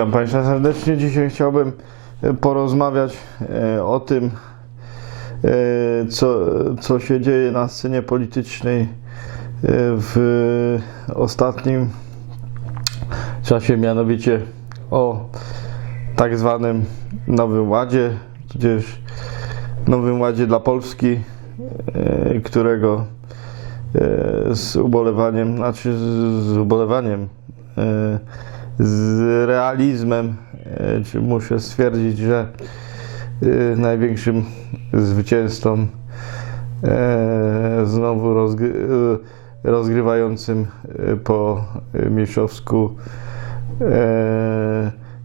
Witam Państwa serdecznie. Dzisiaj chciałbym e, porozmawiać e, o tym, e, co, co się dzieje na scenie politycznej w ostatnim czasie, mianowicie o tak zwanym Nowym Ładzie, tudzież Nowym Ładzie dla Polski, którego z ubolewaniem, znaczy z, ubolewaniem, z realizmem, e, muszę stwierdzić, że e, największym zwycięzcą e, znowu rozgry, rozgrywającym po mistrzowsku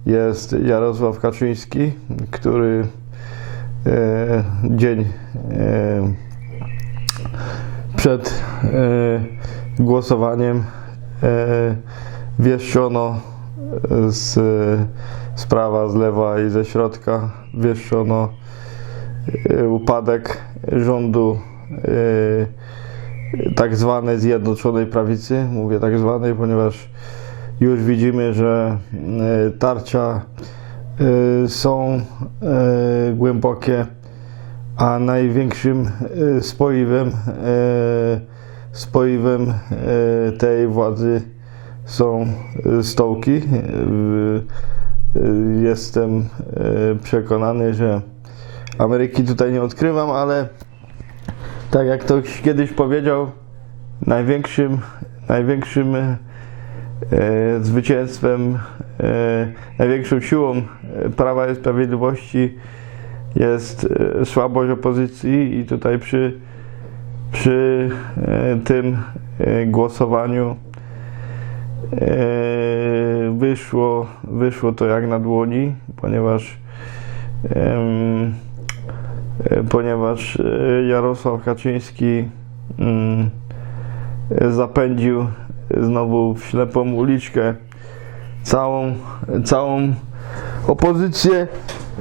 jest Jarosław Kaczyński, który dzień przed głosowaniem wieszczono z, z prawa, z lewa i ze środka wieszczono e, upadek rządu e, tak zwanej Zjednoczonej Prawicy. Mówię tak zwanej, ponieważ już widzimy, że e, tarcia są głębokie, a największym spoiwem, spoiwem tej władzy są e, stołki. E, e, Jestem przekonany, że Ameryki tutaj nie odkrywam, ale tak jak ktoś kiedyś powiedział, największym, największym zwycięstwem, największą siłą Prawa i Sprawiedliwości jest słabość opozycji i tutaj przy, przy tym głosowaniu wyszło, wyszło to jak na dłoni, ponieważ e, ponieważ e, Jarosław Kaczyński mm, zapędził znowu w ślepą uliczkę całą, całą opozycję,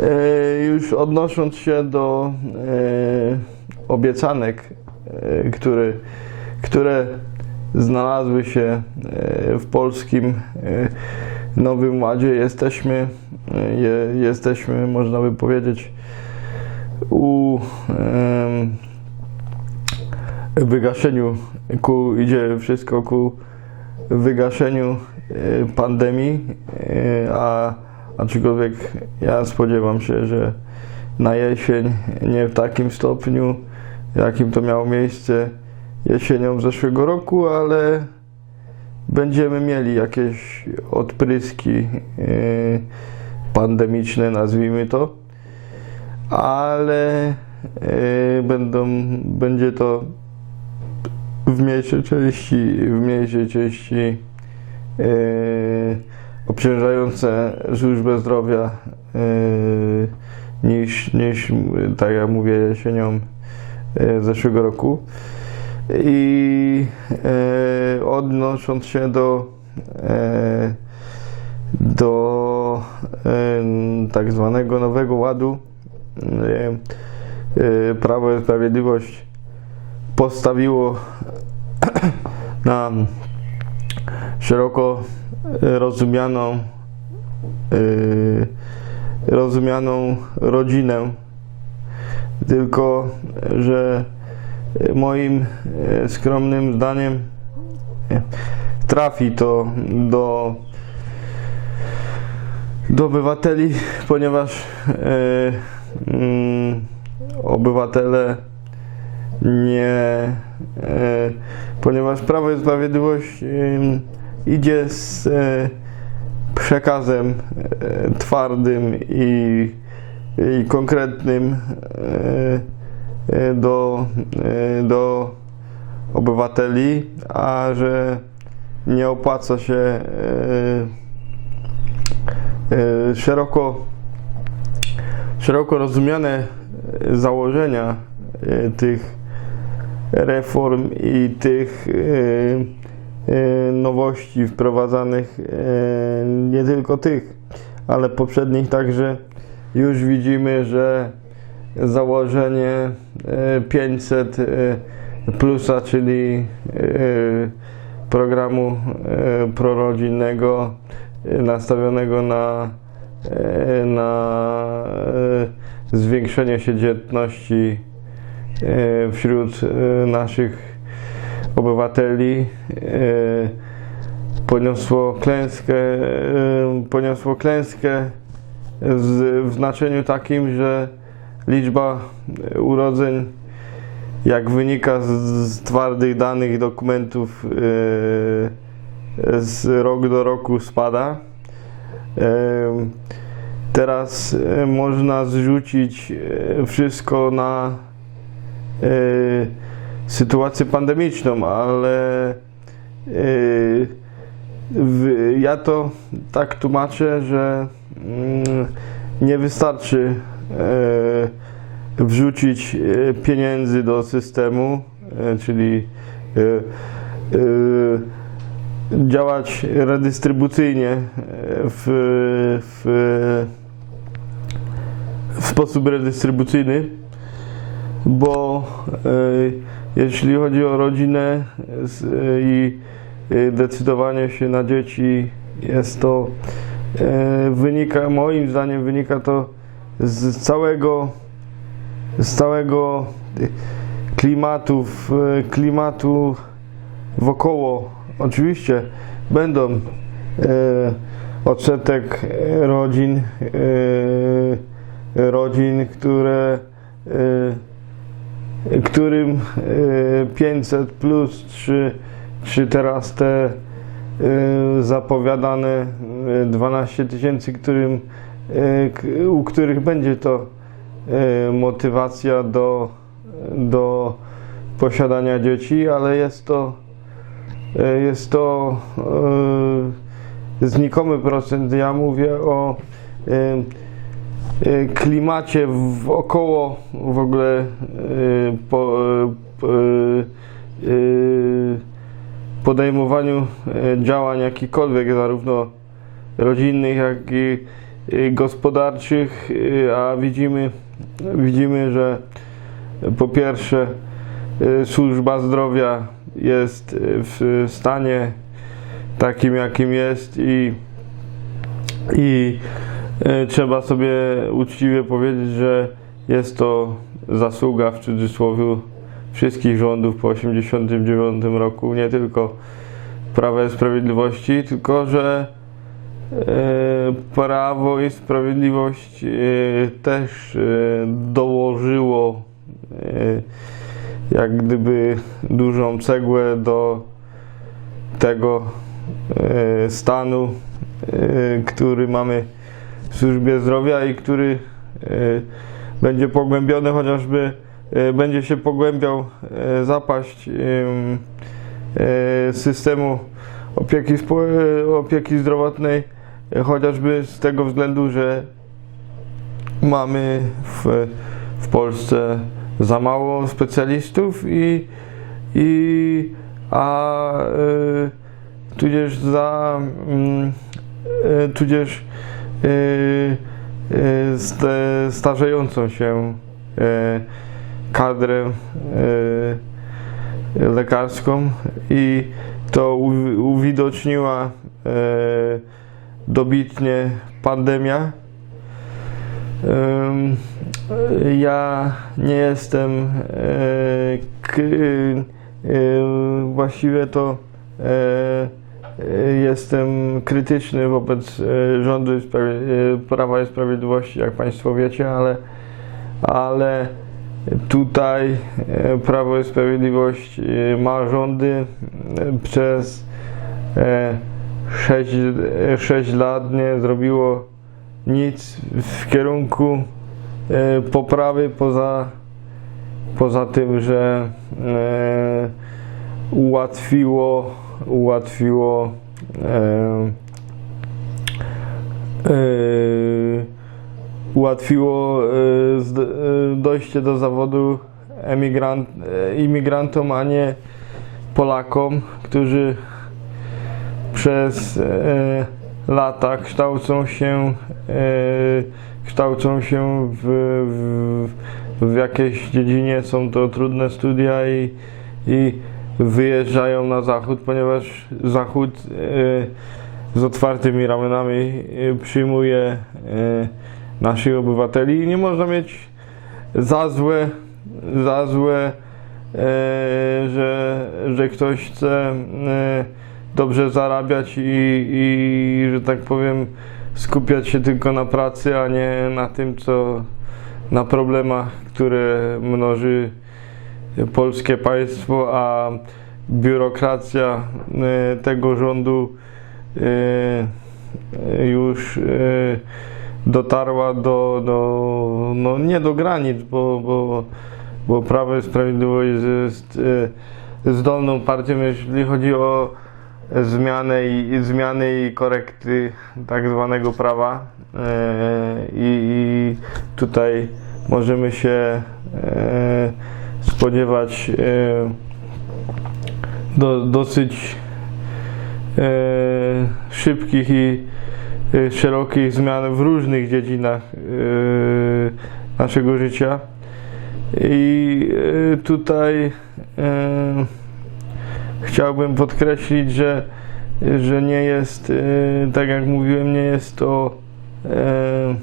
e, już odnosząc się do obiecanek, które, które znalazły się e, w polskim e, Nowym Ładzie. Jesteśmy, e, je, jesteśmy można by powiedzieć, u wygaszeniu, ku, idzie wszystko ku wygaszeniu pandemii, a aczkolwiek ja spodziewam się, że na jesień nie w takim stopniu, jakim to miało miejsce jesienią zeszłego roku, ale będziemy mieli jakieś odpryski e, pandemiczne, nazwijmy to, ale e, będą, będzie to w mniejszej części, w mniejszej części e, obciążające służbę zdrowia niż, niż, tak jak mówię, jesienią zeszłego roku. I e, odnosząc się do, e, do e, tak zwanego Nowego Ładu, e, e, Prawo i Sprawiedliwość postawiło na szeroko rozumianą e, rozumianą rodzinę. Tylko, że moim e, skromnym zdaniem trafi to do, do obywateli, ponieważ e, mm, obywatele nie, e, ponieważ Prawo i Sprawiedliwość em, idzie z przekazem twardym i, i konkretnym do, e, do obywateli, a że nie opłaca się e, e, szeroko, szeroko rozumiane założenia e, tych reform i tych e, e, nowości wprowadzanych, e, nie tylko tych, ale poprzednich także, już widzimy, że założenie e, 500 e, plusa, czyli e, programu e, prorodzinnego, e, nastawionego na, e, na e, zwiększenie się dzietności e, wśród e, naszych obywateli e, poniosło klęskę, e, poniosło klęskę w znaczeniu takim, że liczba e, urodzeń, jak wynika z, z twardych danych i dokumentów, e, z rok do roku spada. E, Teraz można zrzucić wszystko na e, sytuację pandemiczną, ale e, w- ja to tak tłumaczę, że mm, nie wystarczy wrzucić e, pieniędzy do systemu, e, czyli e, e, działać redystrybucyjnie e, w, w, w sposób redystrybucyjny, bo e, jeśli chodzi o rodzinę i e, decydowanie się na dzieci, jest to e, wynika, moim zdaniem wynika to z całego z całego klimatu, klimatu wokoło. Oczywiście będą e, odsetek e, rodzin, e, rodzin, które e, którym e, 500 plus, czy, czy teraz te e, zapowiadane e, 12 tysięcy, którym, e, u których będzie to e, motywacja do, do posiadania dzieci, ale jest to e, jest to e, znikomy procent. Ja mówię o e, e, klimacie wokoło w ogóle e, po, e, po, e, podejmowaniu e, działań jakichkolwiek, zarówno rodzinnych, jak i gospodarczych, e, a widzimy, widzimy, że po pierwsze e, służba zdrowia jest w stanie takim, jakim jest i, i trzeba sobie uczciwie powiedzieć, że jest to zasługa w cudzysłowie wszystkich rządów po 1989 roku, nie tylko Prawa i Sprawiedliwości, tylko że Prawo i Sprawiedliwość e, też e, dołożyło e, jak gdyby dużą cegłę do tego e, stanu, e, który mamy w służbie zdrowia i który e, będzie pogłębiony, chociażby e, będzie się pogłębiał e, zapaść em, e, systemu opieki, e, opieki zdrowotnej, e, chociażby z tego względu, że mamy w, w Polsce za mało specjalistów i, i a e, tudzież za mm, e, tudzież e, e, st- starzejącą się e, kadrę e, lekarską i to uwi- uwidoczniła e, dobitnie pandemia. Ja nie jestem e, e, właściwie to e, jestem krytyczny wobec rządu Prawa i Sprawiedliwości, jak Państwo wiecie, ale, ale tutaj Prawo i Sprawiedliwość ma rządy przez 6, 6 lat nie zrobiło nic w kierunku e, poprawy poza, poza tym, że e, ułatwiło, ułatwiło e, ułatwiło dojście do zawodu emigrant, imigrantom, a nie Polakom, którzy przez e, lata kształcą się, e, kształcą się w, w, w jakiejś dziedzinie, są to trudne studia i, i wyjeżdżają na zachód, ponieważ zachód z otwartymi ramionami y, przyjmuje y, naszych obywateli i nie można mieć za złe, za złe, y, że, że ktoś chce y, dobrze zarabiać i, i, że tak powiem, skupiać się tylko na pracy, a nie na tym, co na problemach, które mnoży polskie państwo, a biurokracja y, tego rządu y, już y, dotarła do, do no nie do granic, bo, bo, bo Prawo i Sprawiedliwość jest zdolną partią, jeśli chodzi o zmianę i, zmiany i korekty tak zwanego prawa y, i, i tutaj możemy się y, spodziewać y, do, dosyć e, szybkich i e, szerokich zmian w różnych dziedzinach e, naszego życia. I e, tutaj e, chciałbym podkreślić, że, że nie jest, e, tak jak mówiłem, nie jest to e, e,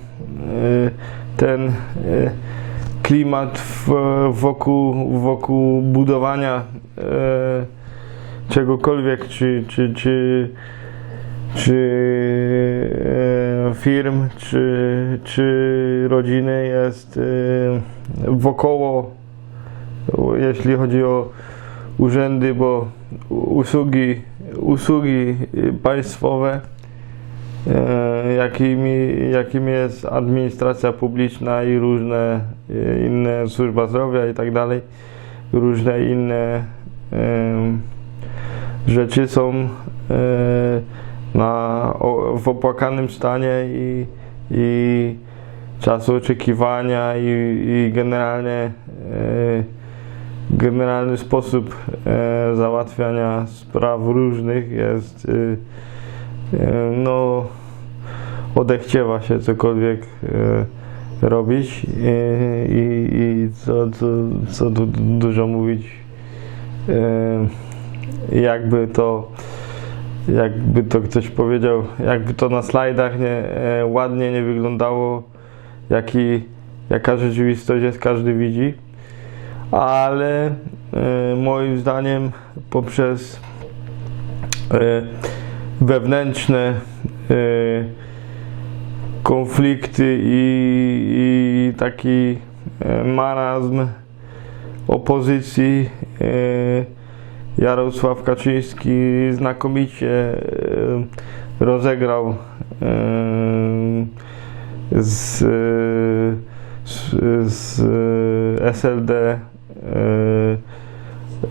ten e, klimat w, wokół, wokół budowania czegokolwiek, czy, czy, czy, czy firm, czy, czy rodziny jest wokoło, jeśli chodzi o urzędy, bo usługi, usługi państwowe, e, jakimi, jakim jest administracja publiczna i różne e, inne, służba zdrowia i tak dalej, różne inne rzeczy są e, na, w opłakanym stanie i, i czas oczekiwania i, i generalnie generalny sposób e, załatwiania spraw różnych jest e, e, no odechciewa się cokolwiek e, robić i, i, i co, co, co tu dużo mówić e, jakby to jakby to ktoś powiedział, jakby to na slajdach nie, e, ładnie nie wyglądało, jaki, jaka rzeczywistość jest, każdy widzi, ale e, moim zdaniem poprzez e, wewnętrzne e, konflikty i, i taki marazm opozycji Jarosław Kaczyński znakomicie rozegrał z, z, z SLD e,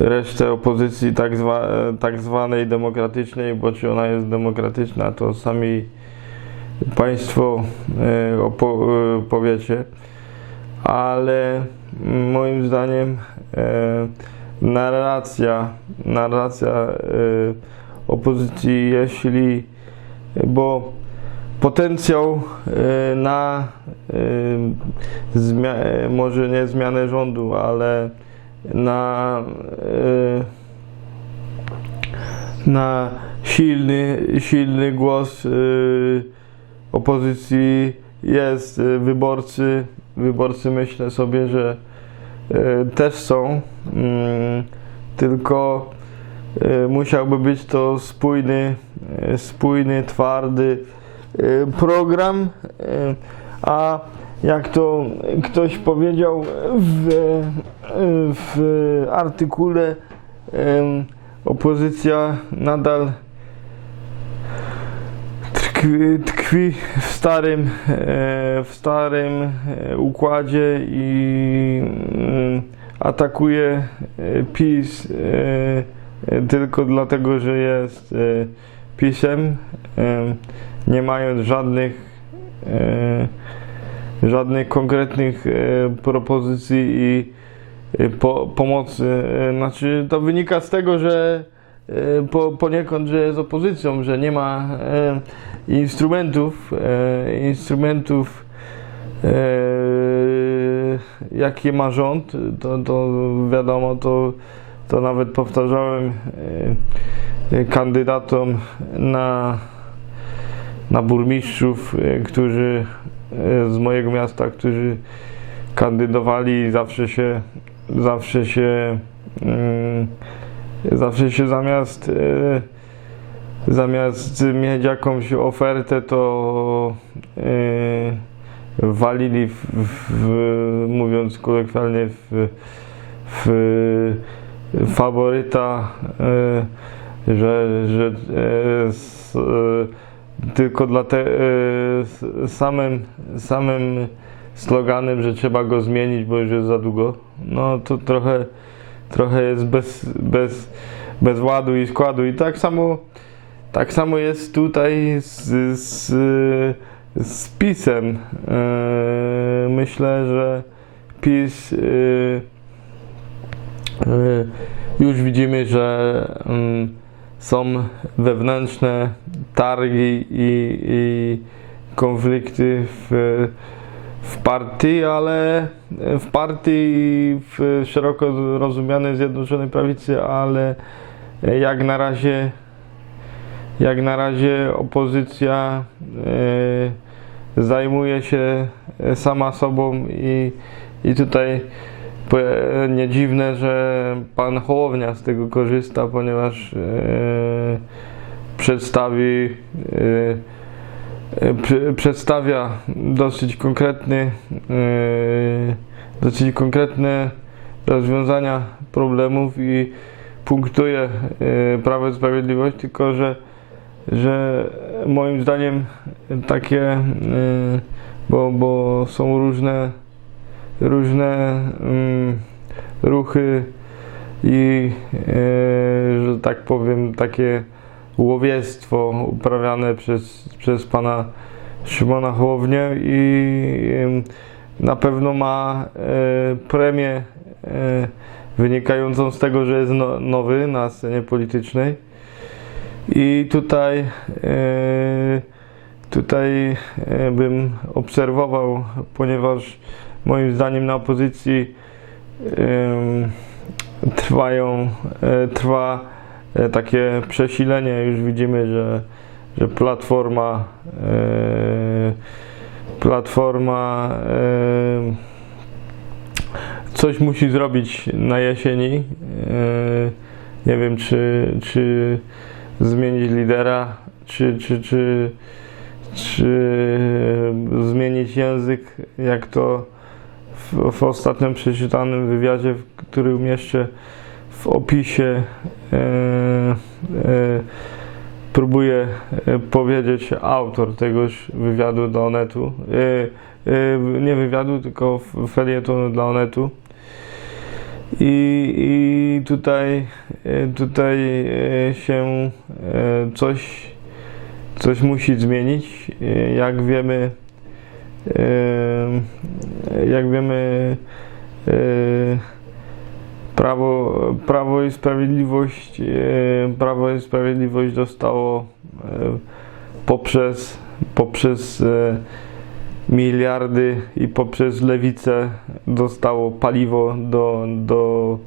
resztę opozycji tak, zwa, tak zwanej demokratycznej, bo czy ona jest demokratyczna, to sami Państwo e, opo, e, powiecie, ale moim zdaniem e, narracja, narracja e, opozycji, jeśli, bo potencjał e, na e, e, może nie zmianę rządu, ale na na silny, silny głos opozycji jest wyborcy. Wyborcy myślę sobie, że też są, mm, tylko musiałby być to spójny, spójny, twardy program, y, a jak to ktoś powiedział w, w artykule, opozycja nadal tkwi, w starym, w starym układzie i atakuje PiS tylko dlatego, że jest PiSem, nie mając żadnych e, żadnych konkretnych e, propozycji i e, po, pomocy. Znaczy, to wynika z tego, że po, poniekąd, że jest opozycją, że nie ma e, instrumentów, e, instrumentów, e, jakie ma rząd, to, to wiadomo, to, to nawet powtarzałem e, kandydatom na na burmistrzów, e, którzy e, z mojego miasta, którzy kandydowali zawsze się, zawsze się, mm, zawsze się zamiast, e, zamiast mieć jakąś ofertę, to walili, w, w, mówiąc kolokwialnie, w, w faworyta, że, że tylko dla te, s- samym, samym sloganem, że trzeba go zmienić, bo już jest za długo, no to trochę, trochę jest bez, bez, bez ładu i składu. I tak samo, tak samo jest tutaj z, z, z PiSem. E, Myślę, że PiS e, e, już widzimy, że mm, są wewnętrzne targi i, i konflikty w, w partii, ale w partii w szeroko rozumianej Zjednoczonej Prawicy, ale jak na razie jak na razie opozycja e, zajmuje się sama sobą i, i tutaj nie dziwne, że pan Hołownia z tego korzysta, ponieważ e, przedstawi e, e, przedstawia dosyć konkretny dosyć konkretne rozwiązania problemów i punktuje Prawo i Sprawiedliwość, tylko że że moim zdaniem takie, bo, bo są różne, różne mm, ruchy i, y, że tak powiem, takie łowiectwo uprawiane przez, przez pana Szymona Hołownię i na pewno ma y, premię y, wynikającą z tego, że jest no, nowy na scenie politycznej. I tutaj, e, tutaj e, bym obserwował, ponieważ moim zdaniem na opozycji trwają, e, trwa e, takie przesilenie. Już widzimy, że, że platforma, e, platforma coś musi zrobić na jesieni. Nie wiem, czy, czy zmienić lidera, czy, czy, czy, czy zmienić język, jak to w, ostatnim przeczytanym wywiadzie, który umieszczę w opisie, e, e, próbuje powiedzieć autor tegoż wywiadu dla Onetu. E, e, nie wywiadu, tylko felietonu dla Onetu. I, I tutaj, e, tutaj e, się e, coś, coś musi zmienić. Jak wiemy, jak wiemy, e, Prawo, Prawo i Sprawiedliwość, e, Prawo i Sprawiedliwość dostało e, poprzez, poprzez miliardy i poprzez lewicę dostało paliwo do, do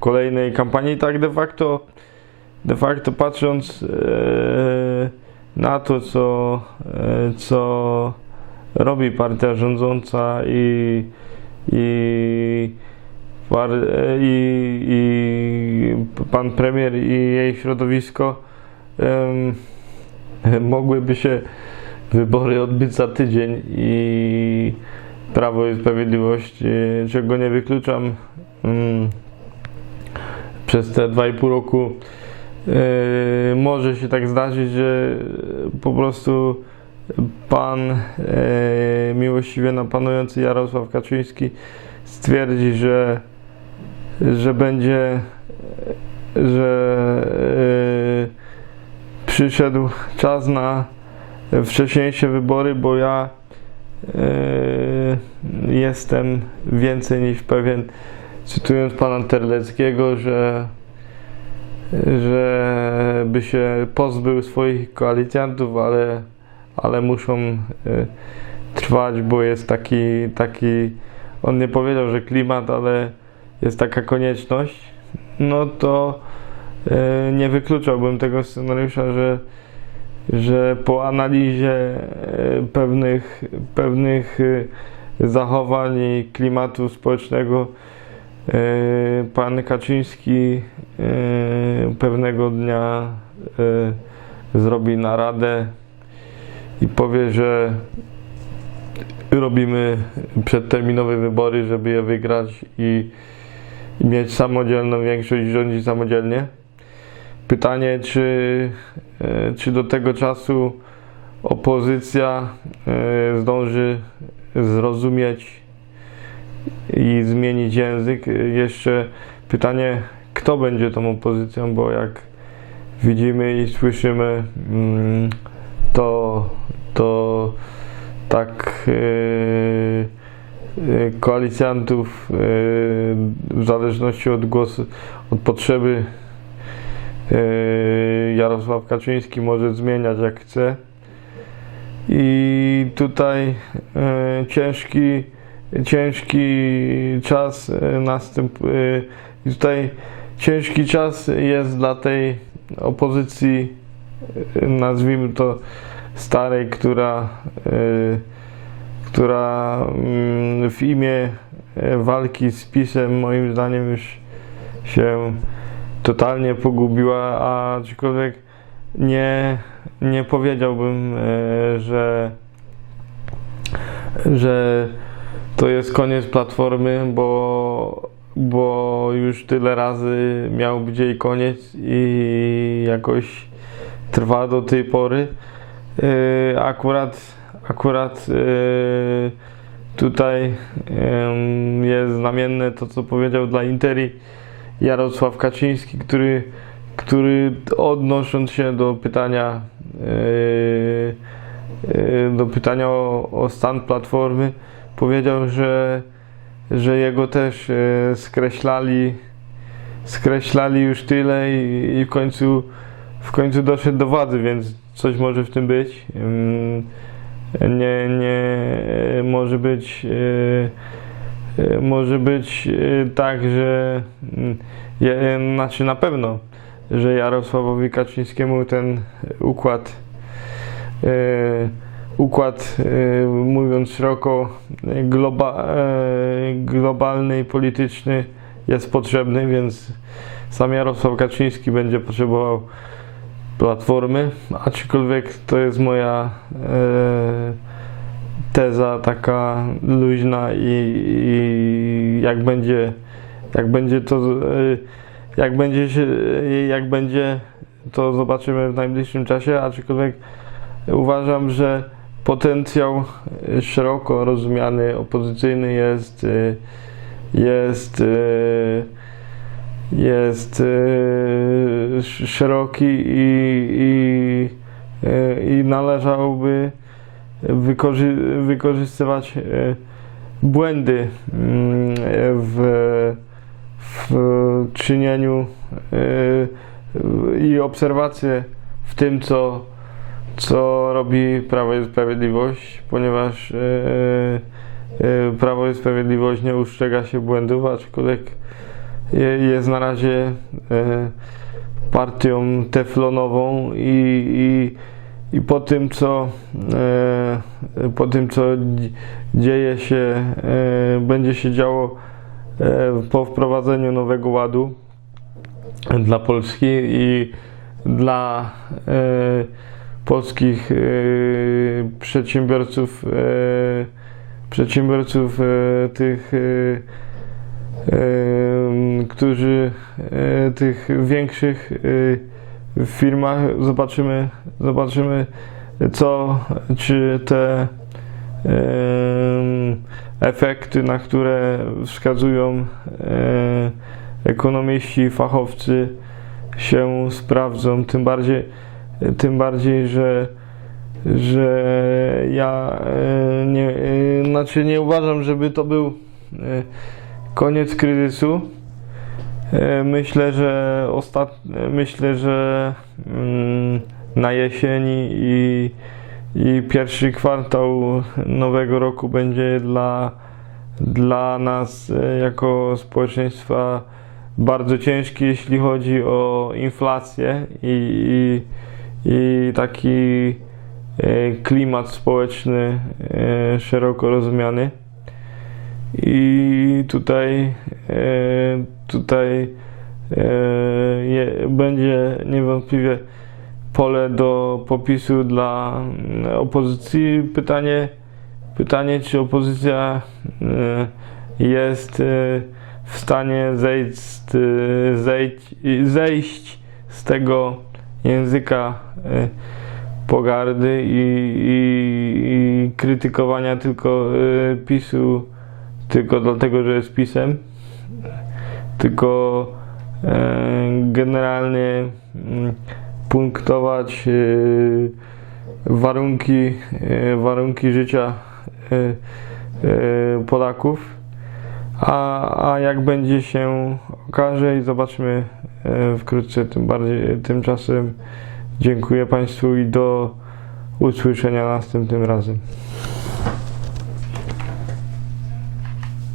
kolejnej kampanii. Tak de facto, de facto patrząc na to, co, co robi partia rządząca i, i, i, i pan premier i jej środowisko em, mogłyby się wybory odbyć za tydzień i Prawo i Sprawiedliwość, e, czego nie wykluczam, mm, przez te 2,5 roku e, może się tak zdarzyć, że po prostu pan e, miłościwie napanujący Jarosław Kaczyński stwierdzi, że, że będzie, że e, przyszedł czas na wcześniejsze wybory, bo ja e, jestem więcej niż pewien, cytując pana Terleckiego, że że by się pozbył swoich koalicjantów, ale, ale muszą e, trwać, bo jest taki, taki, on nie powiedział, że klimat, ale jest taka konieczność, no to e, nie wykluczałbym tego scenariusza, że że po analizie e, pewnych, pewnych zachowań i klimatu społecznego pan Kaczyński pewnego dnia zrobi naradę i powie, że robimy przedterminowe wybory, żeby je wygrać i, mieć samodzielną większość i rządzić samodzielnie. Pytanie, czy, e, czy do tego czasu opozycja e, zdąży zrozumieć i zmienić język. Jeszcze pytanie, kto będzie tą opozycją, bo jak widzimy i słyszymy, mm, to, to tak e, e, koalicjantów e, w zależności od głosu, od potrzeby Jarosław Kaczyński może zmieniać jak chce. I tutaj ciężki, ciężki czas następuje. I tutaj ciężki czas jest dla tej opozycji, nazwijmy to starej, która, e, która mm, w imię e, walki z PiSem moim zdaniem już się totalnie pogubiła, aczkolwiek nie, nie powiedziałbym, e, że, że to jest koniec platformy, bo, bo już tyle razy miał być jej koniec i jakoś trwa do tej pory. E, Akurat, akurat e, tutaj jest znamienne to, co powiedział dla Interi Jarosław Kaczyński, który, który odnosząc się do pytania e, do pytania o, o stan platformy, powiedział, że, że jego też skreślali, skreślali już tyle i, i w końcu w końcu doszedł do władzy, więc coś może w tym być. Nie, nie może być e, e, może być e, tak, że mm, znaczy na pewno, że Jarosławowi Kaczyńskiemu ten układ e, układ e, mówiąc szeroko e, globa, e, globalny i polityczny jest potrzebny, więc sam Jarosław Kaczyński będzie potrzebował platformy, aczkolwiek to jest moja e, teza taka luźna i, i jak będzie jak będzie to e, jak będzie się jak będzie to zobaczymy w najbliższym czasie, aczkolwiek uważam, że potencjał e, szeroko rozumiany opozycyjny jest e, jest e, jest sz- szeroki i, i, e, i należałoby wykorzy- wykorzystywać e, błędy mm, w, w czynieniu e, i obserwacje w tym, co, co robi Prawo i Sprawiedliwość, ponieważ e, e, Prawo i Sprawiedliwość nie ustrzega się błędów, aczkolwiek jest na razie e, partią teflonową i, i, i po tym, co e, po tym, co dzi- dzieje się, e, będzie się działo po wprowadzeniu nowego ładu dla Polski i dla polskich przedsiębiorców, przedsiębiorców tych którzy e, tych większych e, firmach zobaczymy, zobaczymy co, czy te efekty, na które wskazują e, ekonomiści, fachowcy się sprawdzą, tym bardziej, tym bardziej, że że ja nie, znaczy nie uważam, żeby to był koniec kryzysu. E, Myślę, że ostat... myślę, że mm, na jesieni i, i pierwszy kwartał nowego roku będzie dla, dla nas e, jako społeczeństwa bardzo ciężki, jeśli chodzi o inflację i, i, i taki e, klimat społeczny e, szeroko rozumiany. I tutaj, e, tutaj e, będzie niewątpliwie pole do popisu dla mm, opozycji. Pytanie, pytanie czy opozycja e, jest w stanie zejść, zejść, zejść z tego języka pogardy i, i, i krytykowania tylko PiSu tylko dlatego, że jest PiSem, tylko e, generalnie mm, punktować e, warunki, e, warunki życia Polaków. A, a jak będzie się okaże i zobaczmy wkrótce, tym bardziej tymczasem dziękuję Państwu i do usłyszenia następnym razem.